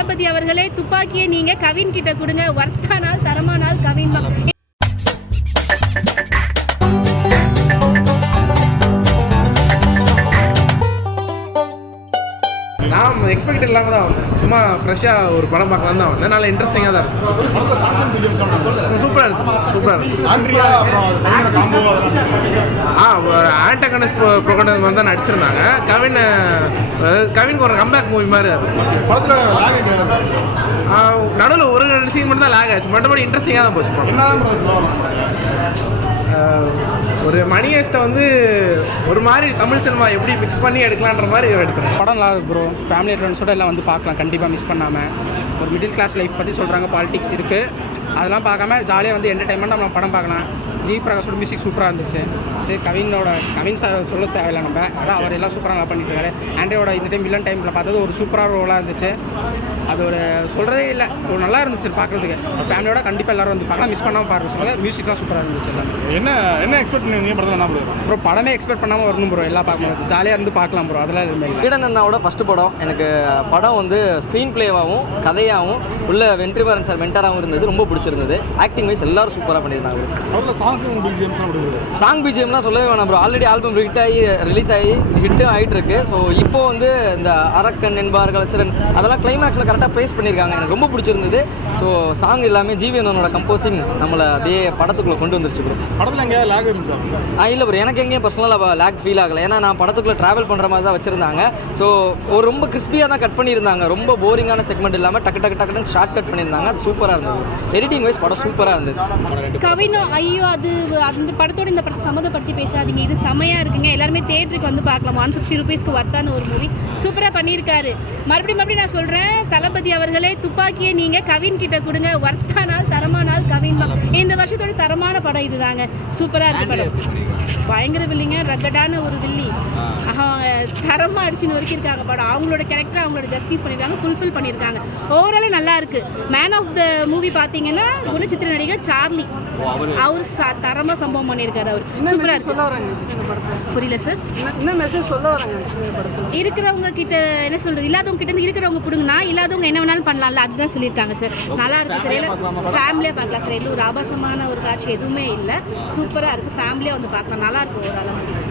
தளபதி அவர்களே துப்பாக்கியை நீங்க கவின் கிட்ட கொடுங்க. வர்த்தானால் தரமானால் கவின் தான். நான் எக்ஸ்பெக்ட் இல்லாமல் தான் வந்தேன். சும்மா ஃப்ரெஷ்ஷாக ஒரு படம் பார்க்கலாம் தான் வந்தேன். நல்லா இன்ட்ரெஸ்டிங்காக தான் இருக்கும். சூப்பராக இருந்துச்சு, சூப்பராக இருந்துச்சு. ஆண்டகனஸ் ப்ரோகோனஸ் மாதிரி தான் நடிச்சிருந்தாங்க. கவினுக்கு ஒரு கம்பேக் மூவி மாதிரி இருந்துச்சு. நடுவில் ஒரு சீன் மட்டும் தான் லேக் ஆச்சு, மற்றபடி இன்ட்ரெஸ்டிங்காக தான் போச்சு. ஒரு மணி ஹெஸ்ட்டை வந்து ஒரு மாதிரி தமிழ் சினிமா எப்படி மிக்ஸ் பண்ணி எடுக்கலான்ற மாதிரி எடுக்கணும். படம் நல்லா இருக்கு ப்ரோ. ஃபேமிலி ஃப்ரெண்ட்ஸோட எல்லாம் வந்து பார்க்கலாம் கண்டிப்பாக, மிஸ் பண்ணாமல். ஒரு மிடில் கிளாஸ் லைஃப் பற்றி சொல்கிறாங்க, பாலிடிக்ஸ் இருக்குது, அதெல்லாம் பார்க்காம ஜாலியாக வந்து என்டர்டைன்மெண்ட் நம்ம படம் பார்க்கலாம். ஜி பிரகாஷோட மியூசிக் சூப்பராக இருந்துச்சு. கவின் சார் சொல்ல தேவையில்லை நம்ம, அதான் அவர் எல்லாம் சூப்பராக நல்லா பண்ணிட்டு இருக்காரு. ஆண்ட்ரியோட இந்த டைம் வில்லன் டைமில் பார்த்தது ஒரு சூப்பராக ரோலாக இருந்துச்சு. அது ஒரு சொல்கிறதே இல்லை, ஒரு நல்லா இருந்துச்சு பார்க்குறதுக்கு. ஃபேமிலியோட கண்டிப்பாக எல்லோரும் வந்து பார்க்கலாம், மிஸ் பண்ணாமல் பார்க்க சொல்லுங்க. மியூசிக்லாம் சூப்பராக இருந்துச்சு. என்ன எக்ஸ்பெக்ட் பண்ணி படத்தில் என்ன ப்ரோ? படமே எக்ஸ்பெக்ட் பண்ணாமல் வரணும் ப்ரோ. எல்லாம் பார்க்கும்போது ஜாலியாக இருந்து பார்க்கலாம் ப்ரோ. அதெல்லாம் இல்லை. வீடன் அண்ணாவோட ஃபஸ்ட்டு படம். எனக்கு படம் வந்து ஸ்க்ரீன் பிளேவாகவும் கதையாகவும் உள்ள வெற்றிமாறன் சார் மென்டராகவும் இருந்தது. ரொம்ப பிடிச்சிருந்தது. ஆக்டிங் வைஸ் எல்லாரும் சூப்பராக பண்ணியிருந்தாங்க. சாங் பிஜிஎம்லாம் சொல்லவே வேணாம் ப்ரோ. ஆல்ரெடி ஆல்பம் ரிலீஸ் ஆகி ஹிட்டும் ஆகிட்டு இருக்கு. ஸோ இப்போ வந்து இந்த அரக்கன் என்பார்கள் சிறன் அதெல்லாம் கிளைமேக்ஸில் கரெக்டாக ப்ரைஸ் பண்ணியிருக்காங்க. எனக்கு ரொம்ப பிடிச்சிருந்தது. ஸோ சாங் எல்லாமே ஜிவிஎன்னோட கம்போசிங் நம்மளை அப்படியே படத்துக்குள்ளே கொண்டு வந்துருச்சு ப்ரோ. படத்தில் எங்கேயா லேக் இருந்துச்சு? இல்லை ப்ரோ, எனக்கு எங்கேயும் பர்சனலாக லேக் ஃபீல் ஆகலை. ஏன்னா நான் படத்துக்குள்ளே ட்ராவல் பண்ணுற மாதிரி தான் வச்சுருந்தாங்க. ஸோ ஒரு ரொம்ப கிறிஸ்பியாக தான் கட் பண்ணியிருந்தாங்க. ரொம்ப போரிங்கான செக்மெண்ட் இல்லாமல் டக்குன்னு ஷார்ட் கட் பண்ணியிருந்தாங்க. அது சூப்பராக இருந்தது. எடிட்டிங் வைஸ் படம் சூப்பராக இருந்தது. கவினோ ஐயோ அது அந்த படத்தோட இந்த படத்தை சம்மந்தப்படுத்தி பேசாதீங்க. இது செமையாக இருக்குங்க. எல்லாருமே தேட்டருக்கு வந்து பார்க்கலாம். 160 ரூபீஸ்க்கு வர்த்தான ஒரு மூவி சூப்பராக பண்ணியிருக்காரு. மறுபடியும் நான் சொல்கிறேன், தளபதி அவர்களே துப்பாக்கியை நீங்கள் கவின் கிட்ட கொடுங்க. வர்த்தானால் தரமானால் கவின் தான். இந்த வருஷத்தோட தரமான படம் இதுதாங்க. சூப்பராக இருக்கு படம். பயங்கர வில்லிங்க, ரகடான ஒரு வில்லி. தரமாக அடிச்சுன்னு வரைக்கும் இருக்காங்க படம். அவங்களோட கேரக்டர் அவங்களோட ஜஸ்டிஸ் பண்ணியிருக்காங்க, ஃபுல்ஃபில் பண்ணியிருக்காங்க. ஓவராலே நல்லா இருக்கு. மேன் ஆஃப் த மூவி பார்த்தீங்கன்னா குணச்சித்திர நடிகர் சார்லி. அவர் தரமாக சம்பவம் பண்ணியிருக்காரு. அவர் சூப்பராக இருக்கு. புரியல சார், என்ன மெசேஜ் சொல்ல வராங்க? இருக்கிறவங்க கிட்ட என்ன சொல்றது, இல்லாதவங்க கிட்ட இருந்து இருக்கிறவங்க பிடுங்கன்னா இல்லாதவங்க என்ன வேணாலும் பண்ணலாம்ல, அதுதான் சொல்லியிருக்காங்க சார். நல்லா இருக்கு சார். ஃபேமிலியாக பார்க்கலாம் சார். எந்த ஒரு ஆபாசமான ஒரு காட்சி எதுவுமே இல்லை. சூப்பராக இருக்குது. ஃபேமிலியாக வந்து பார்க்கலாம். நல்லா இருக்கு. ஒரு அளவு